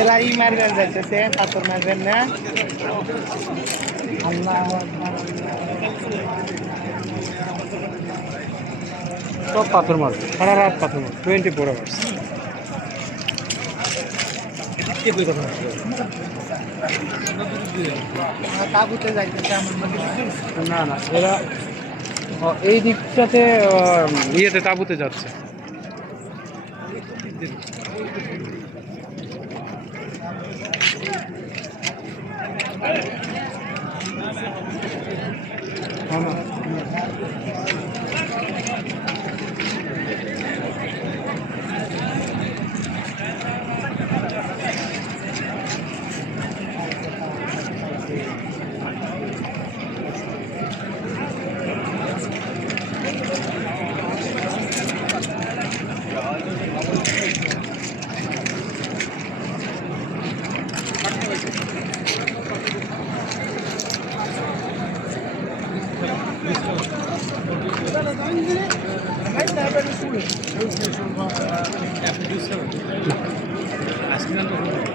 এরাই মারবেন যাইতেছে, পাথর মারবেন না। সব পাথর মারবে, সারা রাত পাথর মারবে, 24 আওয়ার্স। তাবুতে যাইতেছে না না, এরা এই দিকটাতে ইয়েতে তাঁবুতে যাচ্ছে।